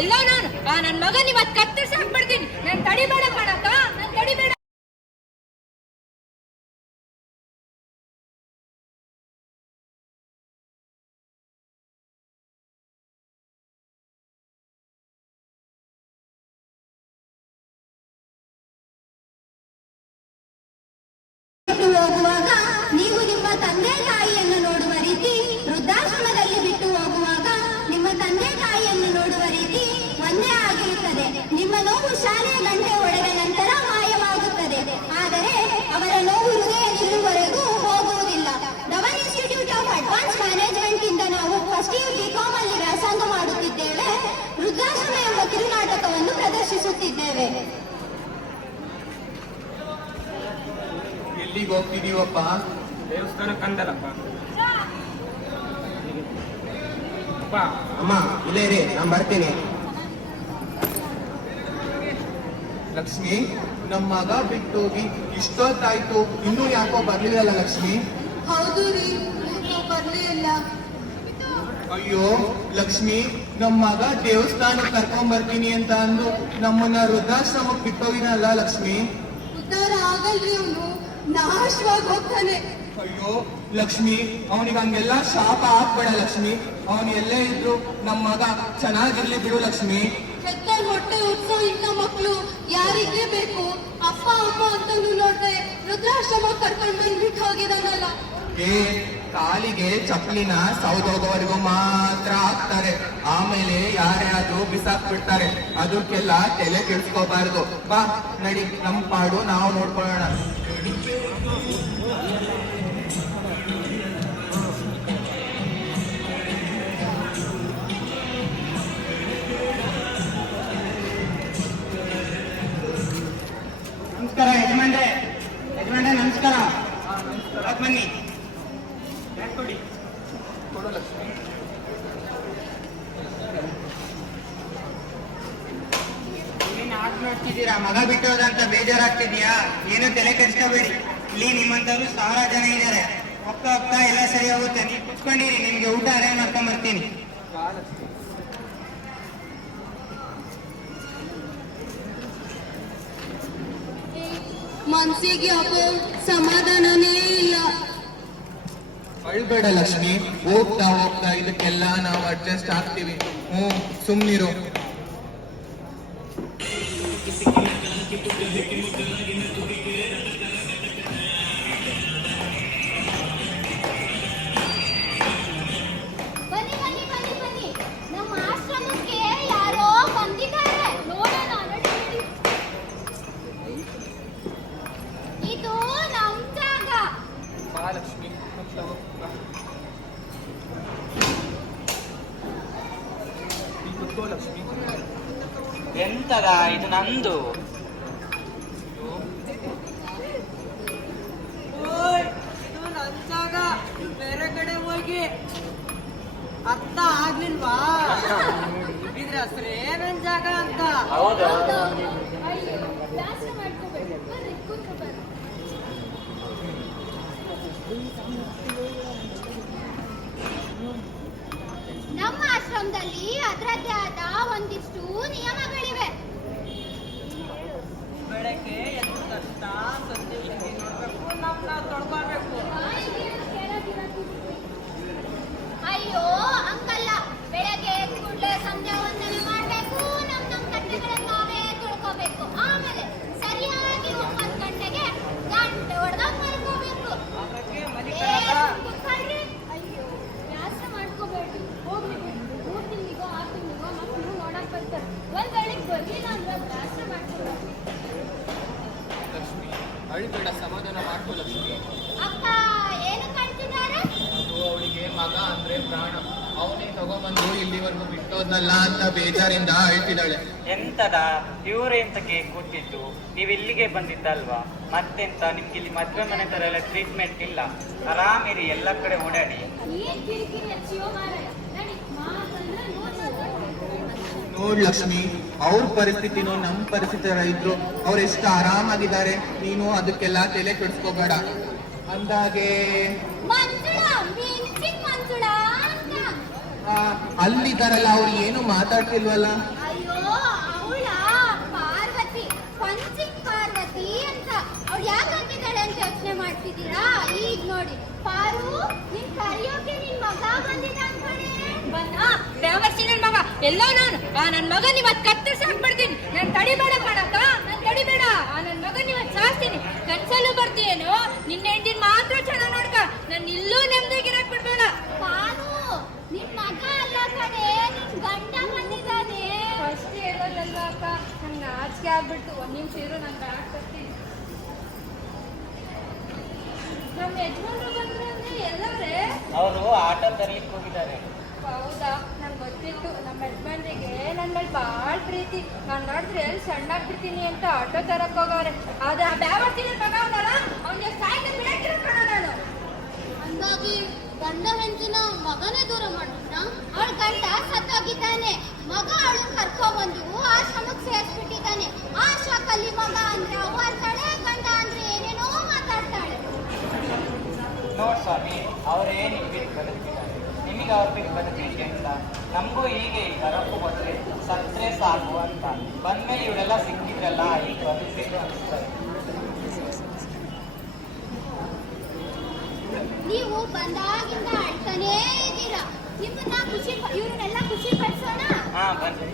ಎಲ್ಲ ನಾನು ನನ್ ಮಗನ್ ಇವತ್ ಕತ್ತರಿಸಿ ಹಾಕ್ಬಿಡ್ತೀನಿ. ನಾನ್ ತಡಿಬೇಡ ಕಣಕ್ಕ, ನಾನ್ ತಡಿಬೇಡ. ಹೋಗುವಾಗ ನೀವು ನಿಮ್ಮ ತಂದೆ ತಾಯಿಯನ್ನು ನೋಡುವ ರೀತಿ, ವೃದ್ಧಾಶ್ರಮದಲ್ಲಿ ಬಿಟ್ಟು ಹೋಗುವಾಗ ನಿಮ್ಮ ತಂದೆ ತಾಯಿಯನ್ನು ನೋಡುವ ರೀತಿ ಒಂದೇ ಆಗಿರುತ್ತದೆ. ನಿಮ್ಮ ನೋವು ಶಾಲೆಯ ಗಂಟೆ ಒಡೆದ ನಂತರ ಮಾಯವಾಗುತ್ತದೆ. ಆದರೆ ಅವರ ನೋವು ಹೃದಯ ನಿಲ್ಲುವವರೆಗೂ ಹೋಗುವುದಿಲ್ಲ. Dhawan institute of advance management ಇಂದ ನಾವು ಫಸ್ಟ್ ಇಯರ್ ಬಿಕಾಂ ಅಲ್ಲಿ ವ್ಯಾಸಂಗ ಮಾಡುತ್ತಿದ್ದೇವೆ. ವೃದ್ಧಾಶ್ರಮ ಎಂಬ ಕಿರುನಾಟಕವನ್ನು ಪ್ರದರ್ಶಿಸುತ್ತಿದ್ದೇವೆ. ಎಲ್ಲಿಗೆ ಹೋಗ್ತಿದೀವಪ್ಪ? ದೇವಸ್ಥಾನ ಕಂದಲಪ್ಪ. ಅಮ್ಮ ಇಲ್ಲೇ ರೀ, ನಾನು ಬರ್ತೀನಿ. ಲಕ್ಷ್ಮಿ, ನಮ್ಮ ಮಗ ಬಿಟ್ಟೋಗಿ ಇಷ್ಟೊತ್ತಾಯ್ತು, ಇನ್ನೂ ಯಾಕೋ ಬರ್ಲಿಲ್ಲ ಲಕ್ಷ್ಮಿ? ಹೌದು ರೀ, ಬರ್ಲೇ ಇಲ್ಲ. ಅಯ್ಯೋ ಲಕ್ಷ್ಮಿ, ನಮ್ಮ ಮಗ ದೇವಸ್ಥಾನಕ್ಕೆ ಕರ್ಕೊಂಡ್ ಬರ್ತೀನಿ ಅಂತ ಅಂದು ನಮ್ಮನ್ನ ವೃದ್ಧಾಶ್ರಮಕ್ಕೆ ಬಿಟ್ಟೋಗಿನಲ್ಲ ಲಕ್ಷ್ಮಿ. ಉದ್ಧಾರ ಆಗಲ್ರಿ, ಅವನು ನಾಶವಾಗಿ ಹೋಗ್ತಾನೆ. ಅಯ್ಯೋ ಲಕ್ಷ್ಮಿ, ಅವನಿಗೆ ಹಂಗೆಲ್ಲ ಶಾಪ ಹಾಕ್ಬೇಡ ಲಕ್ಷ್ಮಿ. ಅವನು ಎಲ್ಲೇ ಇದ್ರು ನಮ್ಮ ಮಗ ಚೆನ್ನಾಗಿರ್ಲಿ ಬಿಡು ಲಕ್ಷ್ಮಿ. ಹೆತ್ತ ಹೊಟ್ಟೆ ಉಟ್ಸೋ ಇಂಥ ಮಕ್ಕಳು ಯಾರಿಗೇ ಬೇಕು? ಅಪ್ಪ ಅಮ್ಮ ಅಂತನೂ ನೋಡ್ದೆ ವೃದ್ಧಾಶ್ರಮ ಕರ್ಕೊಂಡು ಬಂದ್ಬಿಟ್ಟು ಹೋಗಿದಾನಲ್ಲ. ಕಾಲಿಗೆ ಚಪ್ಪಲಿನ ಸೌದೋಗವರೆಗೂ ಮಾತ್ರ ಹಾಕ್ತಾರೆ, ಆಮೇಲೆ ಯಾರೇ ಆದ್ರೂ ಬಿಸಾಕ್ಬಿಡ್ತಾರೆ. ಅದಕ್ಕೆಲ್ಲ ತಲೆ ಕೆಡ್ಸ್ಕೋಬಾರ್ದು. ಬಾ ನಡಿ, ನಮ್ಮ ಪಾಡು ನಾವು ನೋಡ್ಕೊಳ್ಳೋಣ. ನಮಸ್ಕಾರ ಯಜಮಾನ್ರೆ. ಯಜಮಾನ್ರೆ ನಮಸ್ಕಾರ. ಬನ್ನಿ. ಕೊಡಿ. ಕೊಡು ಲಕ್ಷ್ಮಿ. ನೀನ್ ಆಗ್ ನೋಡ್ತಿದ್ದೀರಾ? ಮಗ ಬಿಟ್ಟೋದಂತ ಬೇಜಾರಾಗ್ತಿದ್ಯಾ? ಏನು ತಲೆ ಕೆಡಿಸ್ಕೋಬೇಡಿ. ಇಲ್ಲಿ ನಿಮ್ಮಂತವ್ರು 1000 ಜನ ಇದ್ದಾರೆ. ಹೋಗ್ತಾ ಹೋಗ್ತಾ ಎಲ್ಲ ಸರಿ ಹೋಗುತ್ತೆ. ನೀವು ಕುತ್ಕೊಂಡಿರಿ, ನಿಮ್ಗೆ ಊಟ ಅರೇಂಜ್ ಮಾಡ್ಕೊಂಡ್ ಬರ್ತೀನಿ. ಮನ್ಸಿಗೆ ಯಾಕೋ ಸಮಾಧಾನನೇ ಇಲ್ಲ. ಅಳ್ಬೇಡ ಲಕ್ಷ್ಮಿ, ಹೋಗ್ತಾ ಹೋಗ್ತಾ ಇದಕ್ಕೆಲ್ಲ ನಾವು ಅಡ್ಜಸ್ಟ್ ಆಗ್ತೀವಿ. ಸುಮ್ನಿರು. ಬನ್ನಿ ಬನ್ನಿ ಬನ್ನಿ ಬನ್ನಿ, ನಮ್ಮ ಆಶ್ರಮಕ್ಕೆ ಯಾರೋ ಬಂದಿದ್ದಾರೆ. ನೋಡೋಣ, ನಡಿ. ಇದು ನಮ್ ಜಾಗ. ಬಾ ಲಕ್ಷ್ಮಿ. ಕೂತ್ಕೋ ಲಕ್ಷ್ಮಿ. ಎಂತದ ಇದು? ನಂದು. ಇದು ನನ್ ಜಾಗ, ಬೇರೆ ಕಡೆ ಹೋಗಿ. ಅರ್ಥ ಆಗ್ಲಿಲ್ವಾ? ಇದ್ರ ಹೆಸರೇ ನನ್ ಜಾಗ ಅಂತ. ಹೌದಾ? ನಮ್ಮ ಆಶ್ರಮದಲ್ಲಿ ಅದರದ್ದೇ ಆದ ಒಂದಿಷ್ಟು ನಿಯಮಗಳಿವೆ. ಬೆಳಗ್ಗೆ ಎದ್ದು ತಕ್ಷಣ ಸಂಜೆ ನೋಡ್ಬೇಕು, ನಮ್ನ ತೊಳ್ಕೊಬೇಕು. ಅಯ್ಯೋ ಹಂಗಲ್ಲ, ಬೆಳಗ್ಗೆ ಎದ್ದು ಕೂಡಲೇ ಸಂಧ್ಯಾ ವಂದನೆ ಮಾಡ್ಬೇಕು, ನಮ್ ತಟ್ಟೆಗಳನ್ನ ನಾವೇ ತೊಳ್ಕೋಬೇಕು. ಆಮೇಲೆ ಸರಿಯಾಗಿ 9 ಗಂಟೆಗೆ ಗಂಟೆ ಹೊಡೆದಾಗ ಮಲ್ಕೋಬೇಕು. ಅದಕ್ಕೆ ಕುತ್ಕೊಳ್ರಿ. ಅಯ್ಯೋ ವ್ಯಾಸ ಮಾಡ್ಕೋಬೇಡಿ, ಹೋಗ್ಲಿ. 3 ತಿಂಗಳಿಗೋ 6 ತಿಂಗಳಿಗೋ ಮಕ್ಕಳು ನೋಡಕ್ ಬರ್ತಾರೆ. ಒಂದ್ ವೇಳೆಗೆ ಬರ್ಲಿಲ್ಲ ಅಂದ್ರೆ ವ್ಯಾಸ ಮಾಡ್ಕೋಬೇಕು. ಲಕ್ಷ್ಮಿ, ಅಳ್ಬೇಡ, ಸಮಾಧಾನ ಮಾಡ್ಕೋ ಲಕ್ಷ್ಮಿ. ಅಕ್ಕ ಏನು ಕಳ್ತಿದ್ದಾರೆ? ಅದು ಅವಳಿಗೆ ಮಗ ಅಂದ್ರೆ ಪ್ರಾಣ. ಅವನೇ ತಗೊಂಬಂದು ಇಲ್ಲಿವರೆಗೂ ಬಿಟ್ಟೋದ್ನಲ್ಲ ಅಂತ ಬೇಜಾರಿಂದ ಅಳ್ತಿದ್ದಾಳೆ. ಎಂತದ ಇವರೇ ಅಂತ ಕೇಕ್ ಕೊಟ್ಟಿದ್ದು? ನೀವು ಇಲ್ಲಿಗೆ ಬಂದಿದ್ದಲ್ವಾ? ಮತ್ತೆಂತ ನಿಮ್ಗೆ ಇಲ್ಲಿ ಮದ್ವೆ ಮನೆ ತರ ಎಲ್ಲ ಟ್ರೀಟ್ಮೆಂಟ್ ಇಲ್ಲ. ಆರಾಮಿರಿ, ಎಲ್ಲ ಕಡೆ ಓಡಾಡಿ. ಏನ್ ಕಿರಿಕಿರಿ ಹಚ್ಚಿಯೋ ಮಾರಾಯ. ನಡಿ, ಮಾತನ್ನ ನೋಡ್ ಲಕ್ಷ್ಮಿ, ಅವ್ರ ಪರಿಸ್ಥಿತಿನೂ ನಮ್ ಪರಿಸ್ಥಿತಿ ಇದ್ರು ಅವ್ರು ಎಷ್ಟು ಆರಾಮಾಗಿದ್ದಾರೆ. ನೀನು ಅದಕ್ಕೆಲ್ಲ ತಲೆ ಕೆಡಿಸ್ಕೋಬೇಡ. ಅಂದಾಗೆ ಮಂಜುಳಾ ಅಲ್ಲಿದ್ದಾರಲ್ಲ, ಅವ್ರು ಏನು ಮಾತಾಡ್ತಿಲ್ವಲ್ಲ? ಕರೆಯೋಕೆ ನಿನ್ ಮಗ ಬಂದಿದ್ದ ಅನ್ಕೊಂಡೆ. ದೇವರ್ಷಿ ನನ್ ಮಗ ಎಲ್ಲೋ ನಾನು ನನ್ ಮಗನ್ ಇವತ್ ಕತ್ತರಿಸಿ ಹಾಕ್ಬಿಡ್ತೀನಿ. ನಾನ್ ತಡಿಬೇಡ ಕಣಕ್ಕ, ನಾನ್ ತಡಿಬೇಡ. ನನ್ ಮಗನ್ ಇವತ್ ಸಾಸ್ತೀನಿ. ಕನ್ಸಲ್ಲೂ ಬರ್ತೀಯೇನು? ನಿನ್ನ ಹೆಂಡತಿನ ಮಾತ್ರ ಚೆನ್ನಾಗ್ ನೋಡ್ಕ. ನಾನ್ ಇಲ್ಲೂ ನೆಮ್ಮದಿಗಿರಕ್ ಬಿಡ್ಬೇಡ. ಪಾರು, ನಿನ್ ಮಗ ಅಲ್ಲ ಕಣೆ, ನಿನ್ ಗಂಡ ಬಂದಿದ್ದಾನೆ. ಫಸ್ಟ್ ಹೇಳೋದಲ್ವಾ ಅಕ್ಕ, ನಂಗೆ ನಾಚಿಕೆ ಆಗ್ಬಿಟ್ಟು. ಒಂದ್ ನಿಮಿಷ ಇರು, ನಾನು ಬ್ಯಾಗ್ ತರ್ತೀನಿ. ನಮ್ಮ ಯಜಮಾನ್ರು ಬಂದ್ರು ಅಂದ್ರೆ ಎಲ್ಲವ್ರೆ? ಅವರು ಆಟೋ ತರ್ಲಿಕ್ಕೆ ಹೋಗಿದ್ದಾರೆ. ಹೌದಾ? ನಂಗೆ ಗೊತ್ತಿತ್ತು ನಮ್ಮ ಯಜಮಾನ್ರಿಗೆ ನನ್ನ ಮೇಲೆ ಭಾಳ ಪ್ರೀತಿ. ನಾನು ನೋಡಿದ್ರೆ ಎಲ್ಲಿ ಸಣ್ಣಾಗ್ಬಿಡ್ತೀನಿ ಅಂತ ಆಟೋ ತರಕ್ ಹೋಗವ್ರೆ. ಆದ್ರೆ ಆ ಬ್ಯಾವರ್ತಿನ ಮಗ ಅವನಲ್ಲ, ಅವನಿಗೆ ಸಾಯ್ತು ಬಿಡಕ್ಕಿರೋ ಕಣ ನಾನು. ಹಂಗಾಗಿ ಗಂಡ ಹೆಂಡತಿನ ಮಗನೇ ದೂರ ಮಾಡ್ಬಿಟ್ಟ. ಅವಳ ಗಂಡ ಸತ್ತೋಗಿದ್ದಾನೆ. ಮಗ ಅವಳು ಕರ್ಕೊಂಡ್ಬಂದು ಆಶ್ರಮಕ್ಕೆ ಸೇರಿಸ್ಬಿಟ್ಟಿದ್ದಾನೆ. ಆಶಾ ಕಲಿ ಮಗ ಅಂದ್ರೆ ಅವ್ವಾರ್ತಾಳೆ, ಗಂಡ ಅಂದ್ರೆ ಏನೇನೋ ಮಾತಾಡ್ತಾಳೆ. ನೋಡ್ ಸ್ವಾಮಿ, ಅವರೇ ನಿಮ್ ಬಿಟ್ಟು ಬದುಕಿದ್ದಾರೆ. ನಿಮಗೆ ಅವ್ರ ಬಿಟ್ಟು ಬದುಕಲಿಕ್ಕೆ ಅಂತ. ನಮಗೂ ಹೀಗೆ ಈ ಕರಪ್ಪು ಬಂದ್ರೆ ಸತ್ರೆ ಸಾಕು ಅಂತ ಬಂದ್ಮೇಲೆ ಇವರೆಲ್ಲ ಸಿಕ್ಕಿದ್ರಲ್ಲ, ಈಗ ಬದುಕಿದ್ರು ಅನಿಸ್ತಾರೆ. ನೀವು ಬಂದಾಗಿಂದ ಅಳ್ತಾನೇ ಇದ್ದೀರಾ. ನಿಮ್ಮನ್ನ ಇವ್ರನ್ನೆಲ್ಲ ಖುಷಿ ಪಡಿಸೋಣ. ಹಾ, ಬನ್ನಿ.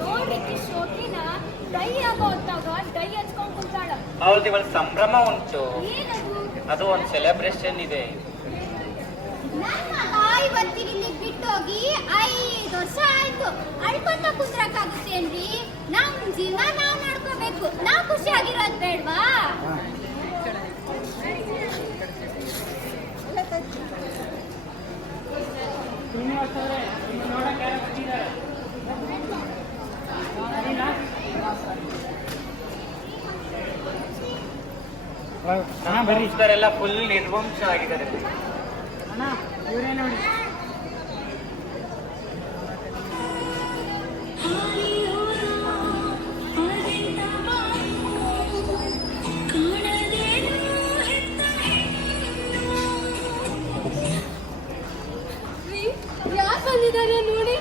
ನೋಡ್ಲಿಕ್ಕೆ ಶೋಕಿನ ಡೈ ಆಗೋ ಹೊತ್ತಾಗ ಡೈ ಹಚ್ಕೊಂಡ್ ಕುಂತಾಳ. ಅವ್ರದ್ದು ಇವಳು ಸಂಭ್ರಮ ಉಂಟು. ಏನದು? ಅದು ಒಂದು ಸೆಲೆಬ್ರೇಷನ್ ಇದೆ. ನನ್ನ ಇವತ್ತಿಗೆ ಇಲ್ಲಿ ಬಿಟ್ಟೋಗಿ 5 ವರ್ಷ ಆಯ್ತು. ಅಳ್ಕೊಂತ ಕುಂದ್ರಕ್ಕಾಗುತ್ತೇನ್ರಿ? ನಮ್ ಜೀವನ ನಾವ್ ನಡ್ಕೋಬೇಕು. ನಾವ್ ಖುಷಿಯಾಗಿರೋದ್ ಬೇಡ್ವಾ? ಇಷ್ಟರೆಲ್ಲ ಫುಲ್ ನಿರ್ವಂಶ ಆಗಿದ್ದಾರೆ. ಯಾರು ಬಂದಿದ್ದಾರೆ ನೋಡಿ?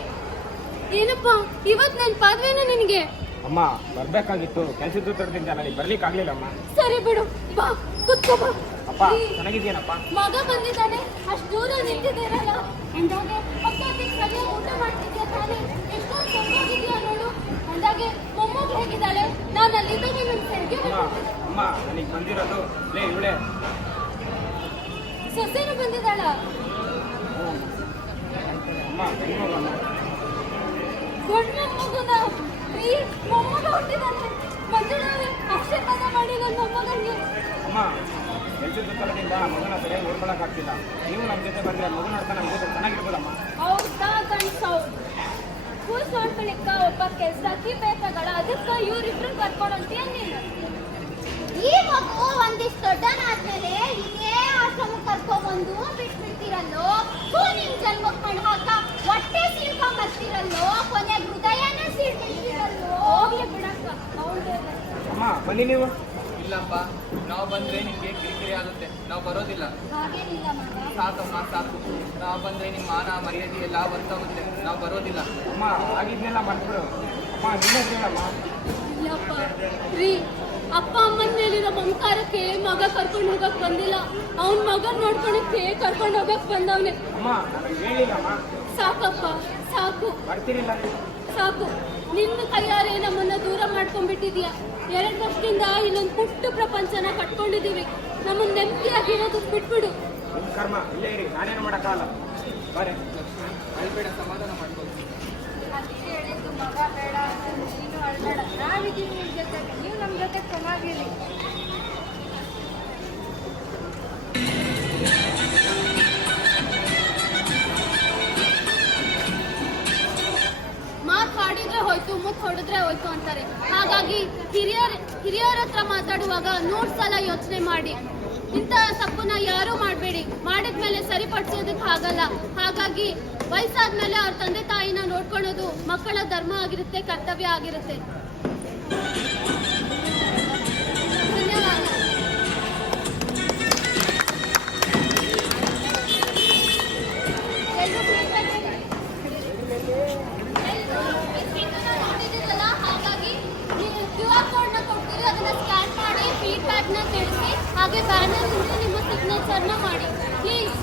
ಏನಪ್ಪಾ ಇವತ್ ನನ್ ಪಾದ್ವೇನ ನಿನಗೆ? ಅಮ್ಮ ಬರ್ಬೇಕಾಗಿತ್ತು, ಕೆಲ್ಸದ್ದು ತರದಿಂದ ನನಗೆ ಬರ್ಲಿಕ್ಕೆ ಆಗ್ಲಿಲ್ಲಮ್ಮ. ಸರಿ ಬಿಡು, ಬಾ ಕುತ್ಕೋ ಬಾ. ಅಪ್ಪ ಚೆನ್ನಾಗಿದ್ದೀನಪ್ಪ. ಮಗ ಬಂದಿದ್ದಾನೆ, ಅಷ್ಟು ದೂರ ನಿಂತಿದ್ದೀರಲ್ಲ ಅಂದಾಗೆ ಅಪ್ಪತ್ತಿಗೆ ಸರಿಯಾಗಿ ಊಟ ಮಾಡ್ತಿದ್ಯಾ ತಾನೆ? ಎಷ್ಟೊಂದು ಸಂಗೋಗಿದ್ಯಾ ನೋಡು. ಅಂದಾಗೆ ಮೊಮ್ಮಗಳು ಹೇಗಿದ್ದಾಳೆ? ನಾನು ಅಲ್ಲಿದ್ದಾಗ ನನ್ನ ಸೆಡ್ಗೆ ಅಮ್ಮ ನನಗೆ ಬಂದಿರೋದು ಲೇ ಇವಳೆ ಸೊಸೆನೂ ಬಂದಿದ್ದಾಳ. ಅಮ್ಮ ಬೆಂಗಳೂರಮ್ಮ. ದೊಡ್ಡ ಮೊಮ್ಮಗನ ಮೊಮ್ಮಗ ಹುಟ್ಟಿದ್ದಾನೆ. ಮಂಜುಳಾವಿ ಆಶೀರ್ವಾದ ಮಾಡಿ ನನ್ನ ಮೊಮ್ಮಗನಿಗೆ. ಅಮ್ಮ ಕೆಲ್ಸದ ಸ್ಥಳದಿಂದ ಮಗನ ಸರಿಯಾಗಿ ನೋಡ್ಕೊಳಕ್ ಆಗ್ತಿಲ್ಲ. ನೀವು ನಮ್ಮ ಜೊತೆ ಬಂದ್ರೆ ಮಗನ ಅರ್ಥ ನಮ್ಗೆ ಚೆನ್ನಾಗಿರ್ಬೋದಮ್ಮ. ಹೌದಾ ಕಣ್ಸೌದು ಕೂಸ್ ನೋಡ್ಕೊಳಿಕ್ಕ ಒಬ್ಬ ಕೆಲ್ಸಕ್ಕೆ ಬೇಕಾಗಲ್ಲ. ಅದಕ್ಕೆ ಇವ್ರಿಬ್ರು ಕರ್ಕೊಂಡಂತೀಯ ನೀನು. ಈ ಮಗು ಒಂದಿಷ್ಟು ದೊಡ್ಡನಾದ್ಮೇಲೆ ಇದೇ ಆಶ್ರಮ ಕರ್ಕೊಂಡ್ಬಂದು ಬಿಟ್ಬಿಡ್ತೀರಲ್ಲೋ. ನಿಮ್ ಜನ್ಮಕ್ ಮಣ್ಣು ಹಾಕ ಹೊಟ್ಟೆ ಸೀಳ್ಕೊಂಡ್ ಬರ್ತೀರಲ್ಲೋ. ಕೊನೆ ಹೃದಯನೇ ಸೀಳ್ಬಿಡ್ತೀರಲ್ಲೋ. ಹೋಗ್ಲಿ ಬಿಡಕ್ಕ. ಅಮ್ಮ ಬನ್ನಿ ನೀವು. ಇಲ್ಲಪ್ಪ, ನಾವು ಬಂದ್ರೆ ನಿಮ್ಗೆ ಕಿರಿಕಿರಿ ಆಗುತ್ತೆ. ನಾವು ಬರೋದಿಲ್ಲ. ಹಾಗೇನಿಲ್ಲ ಮಗ. ಸಾಕಮ್ಮ ಸಾಕು. ನಾವು ಬಂದ್ರೆ ನಿಮ್ಮ ಮಾನ ಮರ್ಯಾದೆ ಎಲ್ಲ ಹೊರಟೋಗುತ್ತೆ. ನಾವು ಬರೋದಿಲ್ಲ. ಅಮ್ಮ ಆಗಿದ್ನೆಲ್ಲ ಮರ್ಬಿಡು. ಅಮ್ಮ ನಿನ್ನೆ ಹೇಳಮ್ಮ. ಇಲ್ಲಪ್ಪ ರೀ, ಅಪ್ಪ ಅಮ್ಮನ ಮೇಲಿರೋ ಮಮಕಾರಕ್ಕೆ ಮಗ ಕರ್ಕೊಂಡು ಹೋಗಕ್ ಬಂದಿಲ್ಲ. ಅವನ್ ಮಗನ್ ನೋಡ್ಕೊಳಕ್ಕೆ ಕರ್ಕೊಂಡು ಹೋಗಕ್ ಬಂದವನೆ. ಅಮ್ಮ ನನಗೆ ಹೇಳಿಲ್ಲಮ್ಮ. ಸಾಕಪ್ಪ ಸಾಕು, ಬರ್ತೀರಿಲ್ಲ. ಸಾಕು. ನಿನ್ನ ಕೈಯಾರೆ ನಮ್ಮನ್ನ ದೂರ ಮಾಡ್ಕೊಂಡ್ಬಿಟ್ಟಿದ್ಯಾ. 2 ವರ್ಷದಿಂದ ಇಲ್ಲೊಂದು ಪುಟ್ಟ ಪ್ರಪಂಚನ ಕಟ್ಕೊಂಡಿದೀವಿ. ನಮ್ಮನ್ನ ನೆಮ್ಮದಿಯಾಗಿರೋದು ಬಿಟ್ಬಿಡು. ನಿಮ್ಮ ಕರ್ಮ ಇಲ್ಲೇ ಇರಿ, ನಾನೇನು ಮಾಡೋಕ್ಕಾಗಲ್ಲ. ಬರ್ರಿ. ಅಳ್ಬೇಡ, ಸಮಾಧಾನ ಮಾಡ್ಕೊಳ್ಳಿ. ಅದಕ್ಕೆ ಹೇಳಿದ್ದು ಮಗ ಬೇಡ ಅಂತ. ನೀನು ಅಳ್ಬೇಡ, ನಾವಿದ್ದೀವಿ ನಿಮ್ ಜೊತೆಗೆ. ನೀವು ನಮ್ಮ ಜೊತೆ ಚೆನ್ನಾಗಿರಿ. ಆಯ್ತು, ಮುತ್ತು ಹೊಡೆದ್ರೆ ಹೋಯ್ತು ಅಂತಾರೆ. ಹಾಗಾಗಿ ಹಿರಿಯರ ಹತ್ರ ಮಾತಾಡುವಾಗ 100 ಸಲ ಯೋಚನೆ ಮಾಡಿ. ಇಂತಹ ತಪ್ಪನ್ನ ಯಾರೂ ಮಾಡಬೇಡಿ. ಮಾಡಿದ್ಮೇಲೆ ಸರಿಪಡಿಸೋದಕ್ಕೆ ಆಗಲ್ಲ. ಹಾಗಾಗಿ ವಯಸ್ಸಾದ್ಮೇಲೆ ಅವ್ರ ತಂದೆ ತಾಯಿನ ನೋಡ್ಕೊಳ್ಳೋದು ಮಕ್ಕಳ ಧರ್ಮ ಆಗಿರುತ್ತೆ, ಕರ್ತವ್ಯ ಆಗಿರುತ್ತೆ. ಧನ್ಯವಾದ. ನೋಡಿದಿರಲ್ಲ, ಹಾಗಾಗಿ ನೀವು QR ಕೋಡ್ನ ಕೊಡ್ತೀರಿ, ಅದನ್ನ ಸ್ಕ್ಯಾನ್ ಮಾಡಿ ಫೀಡ್ಬ್ಯಾಕ್ನ ತಿಳಿಸಿ. ಹಾಗೆ ಬ್ಯಾನರ್ ನಿಮ್ಮ ಸಿಗ್ನೇಚರ್ನ ಮಾಡಿ ಪ್ಲೀಸ್.